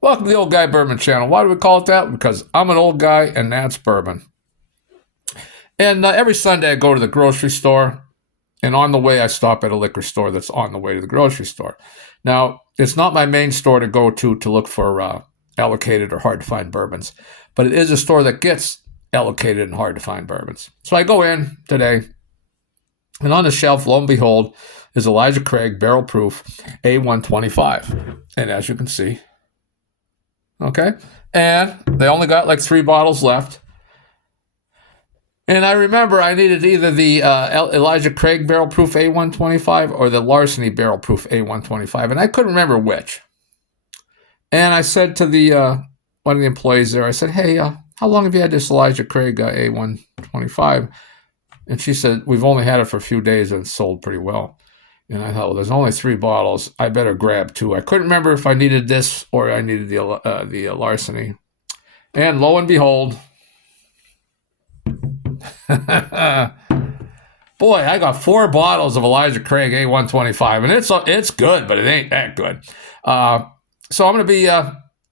Welcome to the Old Guy Bourbon channel. Why do we call it that? Because I'm an old guy and that's bourbon. And every Sunday I go to the grocery store, and on the way I stop at a liquor store that's on the way to the grocery store. Now, it's not my main store to go to look for allocated or hard to find bourbons, but it is a store that gets allocated and hard to find bourbons. So I go in today, and on the shelf, lo and behold, is Elijah Craig Barrel Proof A125. And as you can see, okay, and they only got like 3 bottles left. And I remember I needed either the Elijah Craig Barrel Proof A125 or the Larceny Barrel Proof A125, and I couldn't remember which. And I said to the one of the employees there, I said, "Hey, how long have you had this Elijah Craig A125?" And she said, "We've only had it for a few days and it's sold pretty well." And I thought, well, there's only 3 bottles. I better grab 2. I couldn't remember if I needed this or I needed the Larceny. And lo and behold, boy, I got 4 bottles of Elijah Craig A125, and it's good, but it ain't that good. So I'm going to be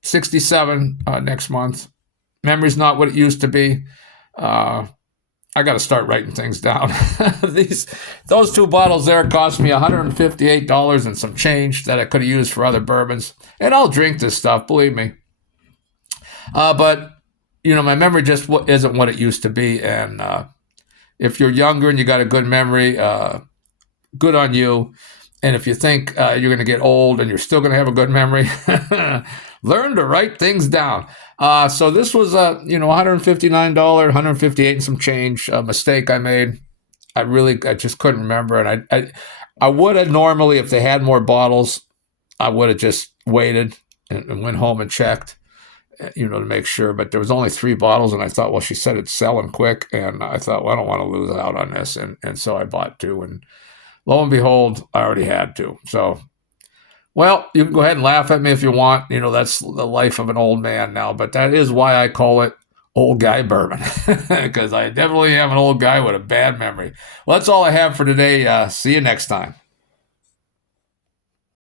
67 next month. Memory's not what it used to be. I got to start writing things down. Those 2 bottles there cost me $158 and some change that I could have used for other bourbons. And I'll drink this stuff, believe me. But my memory just isn't what it used to be. And if you're younger and you got a good memory, good on you. And if you think you're going to get old and you're still going to have a good memory, learn to write things down. So this was $159, 158 and some change, a mistake I made. I just couldn't remember. And I would have normally, if they had more bottles, I would have just waited and went home and checked, to make sure. But there was only 3 bottles, and I thought, well, she said it's selling quick. And I thought, well, I don't want to lose out on this. And so I bought 2. And lo and behold, I already had 2. So, well, you can go ahead and laugh at me if you want. That's the life of an old man now. But that is why I call it Old Guy Bourbon, because I definitely am an old guy with a bad memory. Well, that's all I have for today. See you next time.